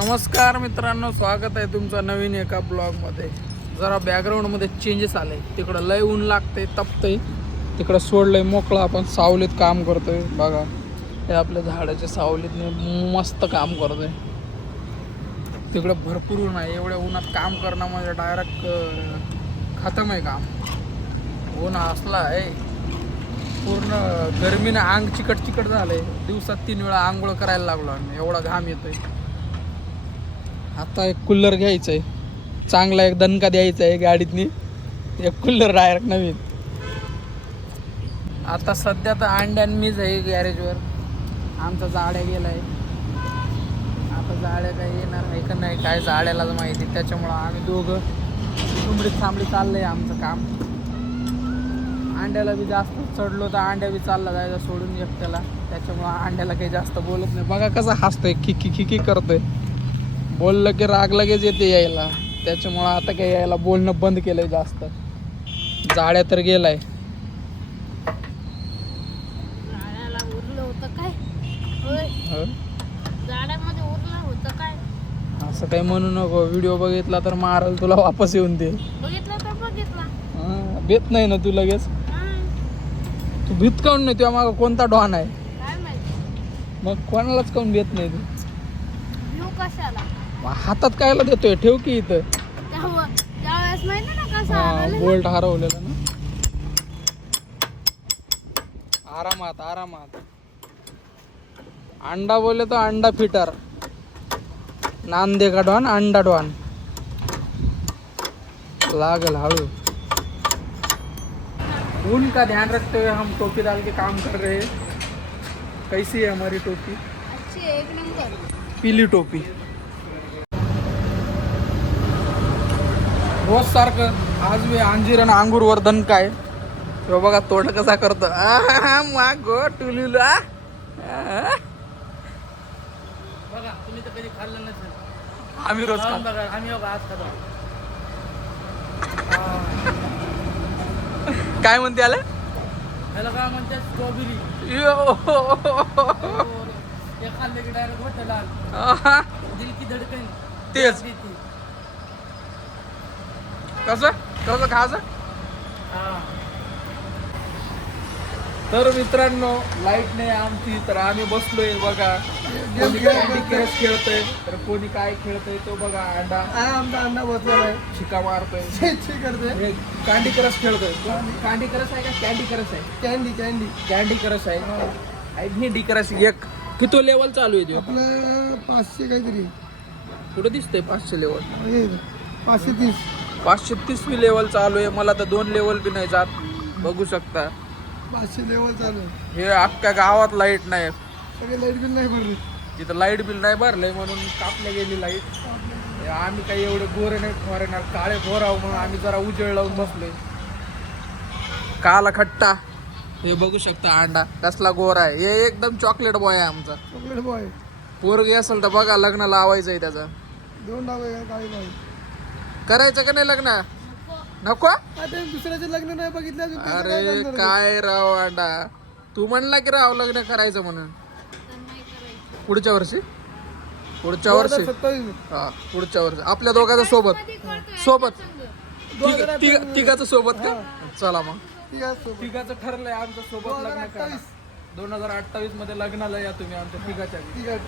नमस्कार मित्रांनो, स्वागत आहे तुमचं नवीन एका ब्लॉगमध्ये. जरा बॅकग्राऊंडमध्ये चेंजेस आले. तिकडं लय ऊन लागते, तपते. तिकडं सोडलंय मोकळं, आपण सावलीत काम करतोय. बघा हे आपल्या झाडाच्या सावलीत मस्त काम करतोय. तिकडं भरपूर ऊन आहे. एवढ्या उन्हात काम करणं म्हणजे डायरेक्ट खतम आहे काम. ऊन असला आहे पूर्ण गरमीनं अंग चिकट झालंय. दिवसात 3 वेळा आंघोळ करायला लागलो आणि एवढा घाम येतोय. आता एक कूलर घ्यायचं आहे, चांगला एक दणका द्यायचा आहे गाडीतनी. एक कूलर डायरेक्ट नवीन. आता सध्या तर अंड्यान मीच आहे गॅरेजवर. आमचा जाड्या गेलाय. आता जाड्या काही येणार आहे का नाही काय जाड्यालाच माहिती. त्याच्यामुळं आम्ही दोघं तुंबडीत थांबडी चाललंय आमचं काम. अंड्याला बी जास्त चढलो तर अंड्या बी चालला जायचं सोडून एकट्याला. त्याच्यामुळं अंड्याला काही जास्त बोलत नाही. बघा कसा हसतोय, खिकी करतोय. बोललं की राग लगेच येते यायला. त्याच्यामुळं आता काही यायला बोलणं बंद केलंय जास्त. जाड्या तर गेलाय. असं काही म्हणू नको. व्हिडिओ बघितला तर मारल तुला, वापस येऊन दे. भेट नाही ना तू लगेच. तू भीत काऊन नाही? तुझ्या मागं कोणता डॉन आहे? मग कोणालाच काऊन भेट नाही तू? हातात कायला देतोय? ठेव की इथं. बोल्ट हरवलेला ना. आरामात. अंडा बोले तो अंडा फिटर. नांदे का डॉन, अंडा डॉन. लागल हळू. ऊन का ध्यान रखते हुए हम टोपी डाल के काम कर रहे हैं. कैसी है हमारी टोपी? अच्छी है, एक नंबर. पीली टोपी. रोज सारखं आज मी अंजीर आणि अंगूर वर्धन काय तो बघा तोंड कसा करतो. गो टुलूला. बघा तुम्ही तर कधी खाल्लं नसेल. आम्ही रोज खाऊन बघा, आम्ही बघा आज खातो. काय म्हणते आलं? ह्याला काय म्हणतात? स्ट्रॉबेरी. हे खाल्ले की डायरेक्ट होतं लाल. दिल की धडकन तेच. देती. कसं खायचं? तर मित्रांनो, लाईट नाही आमची, तर आम्ही बसलोय बघा. कोणी कँडी क्रश खेळतोय, तर कोणी काय खेळतोय तो बघा. आमचा अंडा बसलेला आहे. शिका मारतोय. करते. कँडी क्रश खेळतोय. कँडी क्रश आहे का कँडी क्रश आहे? कँडी क्रश आहे. D crush. एक किती लेवल चालू आहे? आपलं 500 काहीतरी. कुठे दिसतंय 500 लेवल? 530. 530वी लेवल चालू आहे. मला तर 2 लेवल बी नाही जात. बघू शकता 500 लेवल चालू आहे. हे अख्ख्या गावात लाईट नाही. सगळे लाईट बिल नाही भरली. तिथं लाईट बिल नाही भरलंय म्हणून कापल्या गेली लाईट. आम्ही काही एवढे गोरे नाही फॉरेनर, काळे भोर आहो म्हणून आम्ही जरा उजेड लावून बसलोय. काला खट्टा. हे बघू शकता अंडा कसला गोरा आहे. हे एकदम चॉकलेट बॉय आहे आमचा. Chocolate boy. पोरगी असेल तर बघा, लग्न लावायचं आहे त्याचं. 2 डाव आहे काही नाही. करायचं का नाही लग्न? नको. आता दुसऱ्याचे लग्न नाही बघितलं अजून. त्याचं काय अरे करणार? काय राव अंडा, तू म्हणला की राव लग्न करायचं म्हणून. पुढच्या वर्षी 2027. हा पुढच्या वर्षी आपल्या दोघांचा सोबत तिघाचं सोबत का? चला मग ठीक आहे, सोबत. तिघाचं ठरलंय आमचं सोबत लग्न करा. 2028 मध्ये लग्नाला या तुम्ही आमच्या तिघाच्या. ठीक आहे.